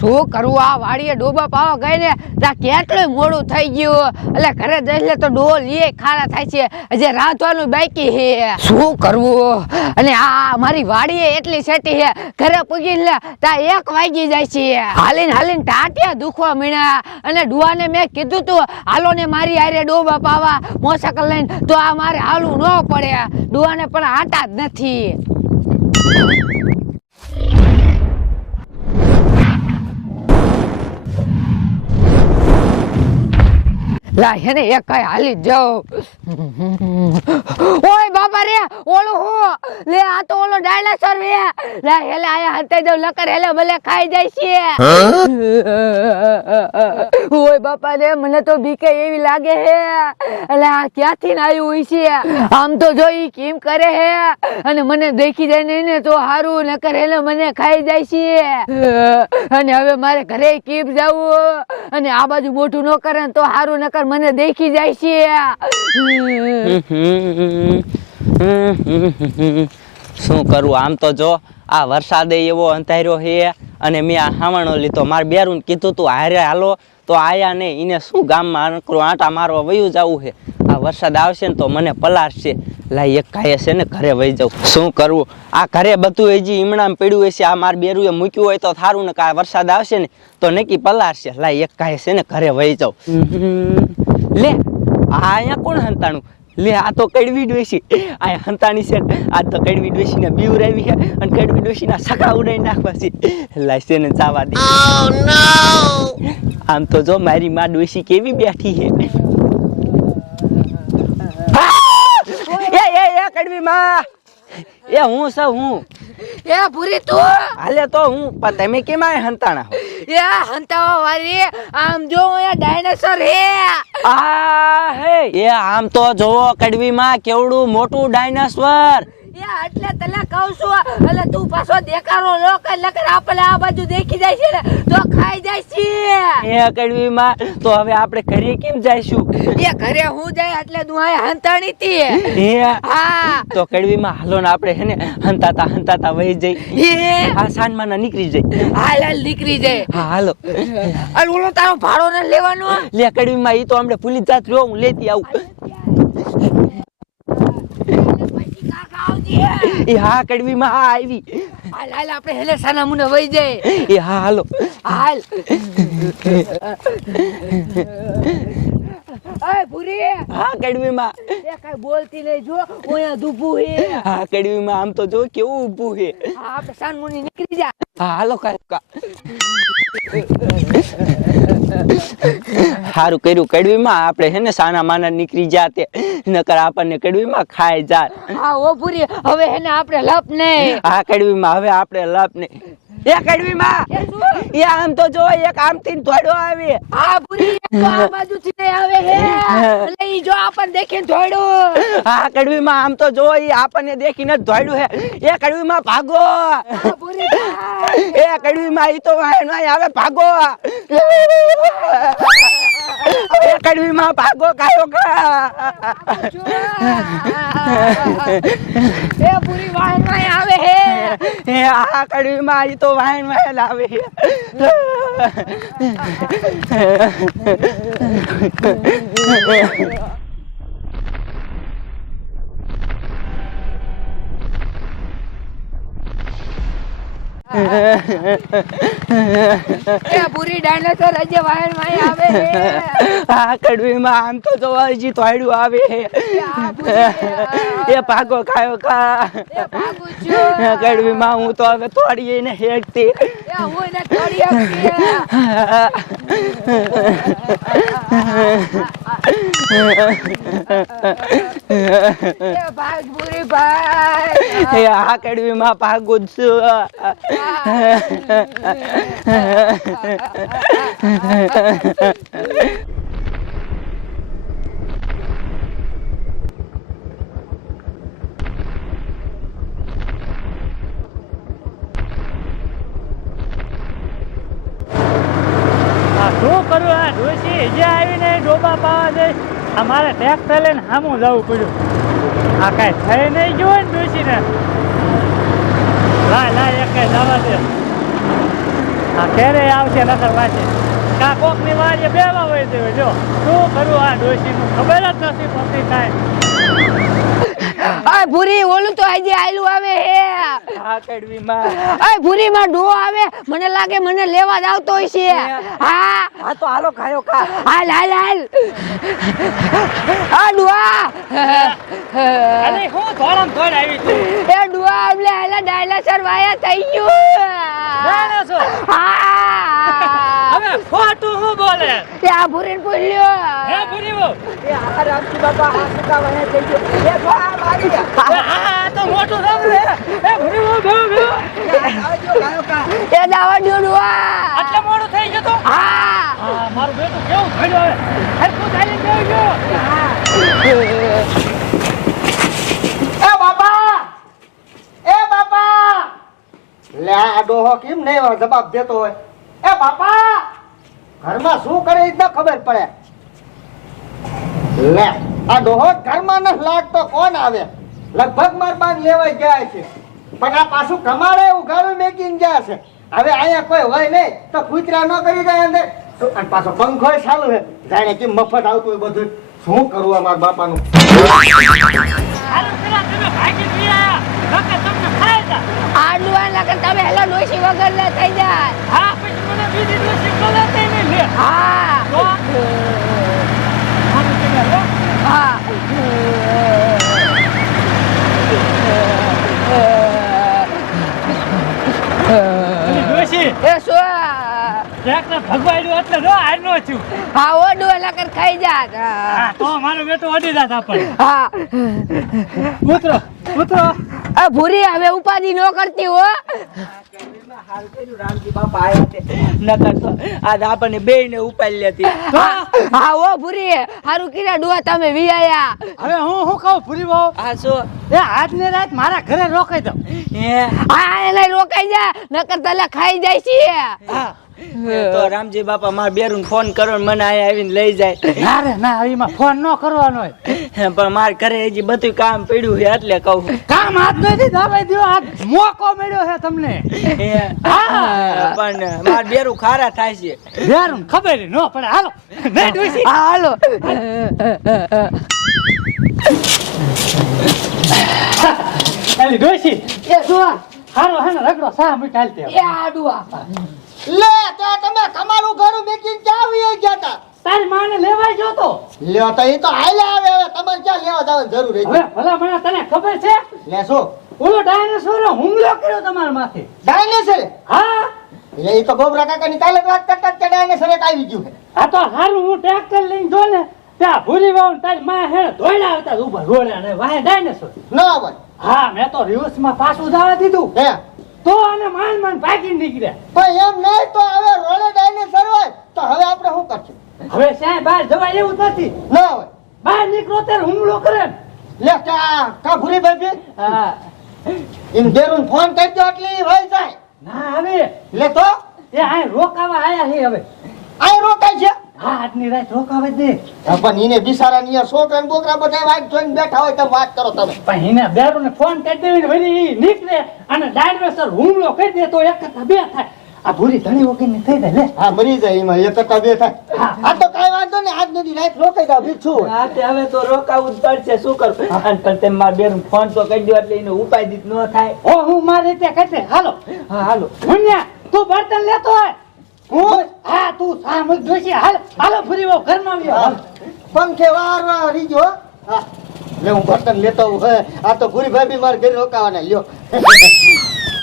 શું કરવું આ વાડીએ ડોબા પાવા ગઈ ને ત્યાં કેટલું મોડું થઈ ગયું. એટલે ઘરે જઈને તો ડો એ ખારા થાય છે. હજી રાંધવાનું બાકી છે. શું કરવું? અને આ મારી વાડીએ એટલી સેટી છે. ઘરે પૂગી લે, ત્યાં એક વાગી જાય છે. હાલીને હાલીને ટાંટિયા દુખવા મીણ્યા. અને ડુઆને મેં કીધું તું, હાલો ને મારી આરે ડોબા પાવા મોટરસાયકલ લઈને. તો આ મારે હાલવું ન પડે. ડુઆને પણ આટા જ નથી. લા એક કઈ હાલી જ ઓય બાપા રે, ઓલો હો? લે, આ તો ઓલો ડાયનાસોર વે. લે હેલે આયા હતે દઉં લકર હેલે ભલે ખાઈ જાય ઓય બાપા રે, મને તો બીકે એવી લાગે હે. એટલે આ ક્યાંથી આવ્યું હોય છે? આમ તો જો ઈ કેમ કરે હે? અને મને દેખી જાય ને તો હારું, નકર હેલે મને ખાઈ જાય છે. અને હવે મારે ઘરે કેમ જાવું? અને આ બાજુ મોટું ન કરે તો હારું, નકર મને દેખી જાય છે. શું કરું? આમ તો જો આ વરસાદે એવો અંધાર્યો છે અને મેં આ હાવણો લીધો. મારે બેરું કીધું તું હારે હાલો તો આયા નહીં એને શું ગામમાં નકરું આંટા મારવા વયું જવું છે? આ વરસાદ આવશે ને તો મને પલાળશે લાઈ એક કાંઈ છે ને ઘરે વહી જાઉં. શું કરવું આ ઘરે બધું હજી ઈમણામાં પડ્યું હશે. આ માર બેરુએ મૂક્યું હોય તો થારું ને કાંઈ વરસાદ આવશે ને તો નક્કી પલાળશે લાઈ એક કાંઈ છે ને ઘરે વહી જાઉં. લે, આ અહીંયા કોણ હંતાણું? લે, આ તો કડવી ડોશી. આ હંતાણી છે, આ તો કડવી ડોશીને બીવરાવી છે, અને કડવી ડોશીના સખા ઉડાઈ નાખવા છે લાઈસે ને જવા દે. આમ તો જો મારી માં ડોશી કેવી બેઠી છે. એ એ એ કડવી માં. એ હું સૌ હું. એ પૂરી તું? હાલે તો હું પણ તમે કેમ આ હંતાણા હો? એ હંતાવા વાલી આમ જો એ ડાયનાસોર હે. આ હે એ આમ તો જોવો કડવી માં કેવડું મોટું ડાયનાસોર. એટલે તને કહું છું એટલે તું પાછો દેખાડો લો કે લકર આપણે આ બાજુ દેખી જાય છે ને તો ખાઈ જાય છે. એ કડવી માં તો હવે આપણે ઘરે કેમ જઈશું? એ ઘરે હું જાય એટલે તું અહીંયા હંતાણી તી. એ હા. તો કડવી માં હાલો ને આપણે હે ને હંતાતા હંતાતા વહી જઈ. એ આ સાંજમાં ના નીકળી જઈ. હાલ હાલ નીકળી જાય હા હાલો. અરે ઓલો તારો ભાડો ને લેવાનો? લે કડવી માં ઈ તો હમણે ભૂલી જાત રહ્યો હું લેતી આવું. એ હા કડવી માં હા આવી. હાલ હાલ આપણે હેલે સાના મુને વહી જાય. એ હા હાલો. હાલ. અય ભૂરી. હા કડવી માં એ કઈ બોલતી નહીં જો ઓયા દુભું હે. હા કડવી માં આમ તો જો કેવું ઊભું હે. હા, આપણે સાન મુની નીકળી જા. હા હાલો કાકા. સારું કર્યું. કડવીમાં આપણે હે ને સાના માના નીકળી જાતે નકર આપણને કડવીમાં ખાઈ જાત. હા ઓ પૂરી હવે હેને આપણે લપ નહીં. આ કડવીમાં હવે આપણે લપ નહીં. એ એ આમ તો જો એક આમથી ને ધોડો આવે. હા ભૂરી એક આ બાજુથી નહીં આવે હે. એટલે ઈ જો આપણને દેખીને ધોડ્યું આ કડવીમાં આમ તો જો આપણને દેખીને હે. એ ભાગો. એ ઈ તો વાંહે આવે ભાગો. એ ભાગો કાયો કા. એ પૂરી માં આવે હે. એ આ કડવીમાં ઈ તો વાંહે વાંહે આવે. એ પૂરી ડાયનાસોર હજી વાહનમાં આવે આ કડવીમાં આમ તો જો હજી તોડ્યું આવે એ ભાગો ખાયો કા એ ભાગું હું તો હવે તોડીએ ને હેકતી હું એને ભાગ ભૂરી ભાઈ આ કડવીમાં ભાગું જ છું આ શું કરું આ ડોસી જે પાવા દે અમારે ટ્રેક્ટર લઈને સામું જવું પડ્યું. આ કાંઈ થઈ નહીં ગયું હોય ને ડોસીને લાય લાય, એક કાંઈ જવા દે. આ ક્યારે આવશે, નકર વાંચે. કા કોકની વાડીએ બેવા હોય દેવે જો, શું કરું આ ડોશીનું? ખબર જ નથી પડતી કાંઈ. આ ભૂરી ઓલું તો આજે આયલું આવે હે. આ કડવીમાં આ ભૂરી માં ડો આવે મને લાગે મને લેવા જ આવતો હોય છે. હા. હા તો હાલો ખાયો ખા. હાલ હાલ હાલ. આ ડુઆ. અરે હું ધોળમ ધોળ આવી છું. એ ડુઆ એટલે હાલા ડાયલા સર વાયા થઈ ગયું ડાયનાસોર? હા હવે ખોટું હું બોલે એ આ ભૂરીને પૂછ્યો હે ભૂરી બહુ આ રામજી બાપા આ સુકા વહે થઈ ગયો. એ જો આ મારી ગયા આ તો મોટું સાંભળે હે ભૂરી બહુ ભેવ ભેવ આવજો ખાયો ખા એ દાવા ડુઆ આટલે મોડું થઈ ગયું તો? હા. હા મારું બેટું કેવું થયું હવે? હરકું થઈને કેવું ગયું એ બાપા! એ બાપા! લે આ ડોહો કેમ નહીં જવાબ દેતો હોય. એ બાપા! ઘરમાં શું કરે એ ખબર પડે. લે આ ડોહો ઘરમાં ન લાગતો કોણ આવે? લગભગ માર બાન લેવાઈ ગયા છે. પણ આ પાછું કમાડે એવું ઘરું મેકીને ગયા છે. હવે અહીંયા કોઈ હોય નહીં તો કૂતરા ન કરી જાય અંદર. અને પાછો પંખો ચાલુ છે. જાણે કેમ મફત આવતું હોય બધું. શું કરવું આ મારા બાપાનું? આડલું આ ડુઆ લાગે તમે હેલો લોસી વગર લે થઈ જાય. હા પછી મને બીજી લોસી બોલે હા તો હારું પેલા લો હા પેલી એ શું ટ્રેક્ટર ભગવાડ્યું એટલે હાર નો હા લાગે ખાઈ જાત. હા. તો મારો બેટું અડી જાત હા. ઉતરો ઉતરો આ ભૂરી હવે ઉપાધિ ન કરતી હો. આપણને બે ને ઉપાડી લેતી. હા ઓ ભૂરી હારું કીધા ડુઆ તમે વી આયા. હવે હું શું કહું ભૂરી બહુ? આ શું? એ આજ ને રાત મારા ઘરે રોકાઈ દો હે? હા એને રોકાઈ જા નકર તલે ખાઈ જાય છે હા. તો રામજી બાપા મારા બેરું ફોન કરો મને અહીંયા આવીને લઈ જાય. ના રે ના એમાં ફોન ન કરવાનો હોય. પણ માર ઘરે હજી બધું કામ પડ્યું છે એટલે કહું. કામ હાથ નથી દાબાઈ દો આજ મોકો મળ્યો છે તમને. પણ માર બેરું ખારા થાય છે. બેરું ખબર ન પડે. હાલો નહીં ડોશી હાલો. ડોશી. એ જો હારો હે રગડો સા તે એ આ ડુઆ લે તે તમે કમારું ઘરું મેકીને ક્યાં આવી ગયા તા? તાર માને લેવાઈ ગયો તો. લ્યો તો એ તો હાલે આવે હવે તમારે ક્યાં લેવા જવાની જરૂર હવે ભલા મને તને ખબર છે? લે શું? ઓલો ડાયનોસોર હુમલો કર્યો તમારા માથે. ડાયનોસોર? હા. એટલે તો ગોબરા કાકાની કાલે વાત કરતા કે ડાયનોસોર એક આવી ગયું આ તો હારું હું ટ્રેક્ટર લઈને જો ને ત્યાં ભૂલી વાવ તારી માં હે ધોઈડા આવતા ઊભા રોડ્યા ને વાહે ડાયનોસોર. ન આવે હા મેં તો રિવર્સમાં પાછું જવા દીધું. હે? તો આને માન માન ભાગી નીકળ્યા. પણ એમ નહીં તો હવે રોડે ડાઈને હોય તો હવે આપણે શું કરશું? હવે સાહેબ બહાર જવાય એવું નથી. ન હોય. બહાર નીકળો ત્યારે હુમલો કરે લે કા કા ભૂરી ભાઈ હા. દેરું ફોન કરજો એટલે હોય જાય. ના હવે. લે તો. એ આ રોકાવા આયા છે હવે. આ રોકાય છે? આજની રાત રોકાવે દે. પણ એને બિચારા ની છોકરા ને બોકરા બધા વાત જોઈને બેઠા હોય તમે વાત કરો તમે. પણ બેરું ને ફોન કરી દેવી ને વળી ઈ નીકળે અને ડાયનાસોર હુમલો કરી દે તો એક કરતા બે થાય. આ ભૂરી ધણી વગરની થઈ જાય લે. હા મરી જાય એમાં એક કરતા બે થાય. આ તો કઈ વાંધો નહીં આજ નથી રાત રોકાઈ જાવ બીજું હા તે હવે તો રોકાવું જ પડશે શું કરું? અને પણ તેમ મારા બેરું ફોન તો કરી દો એટલે એને ઉપાય ન થાય. ઓ હું મારી રીતે કહેતે હાલો. હા હાલો. મુન્યા તું બર્તન લેતો હોય. હું હા તું સામ જોશી હાલ હાલો ફરી વો ઘરમાં આવ્યો હાલ. પંખે વાર રીજો હો. લે હું બર્તન લેતો હું. આ તો ભૂરી ભાઈ બી મારે ઘરે રોકાવાના લ્યો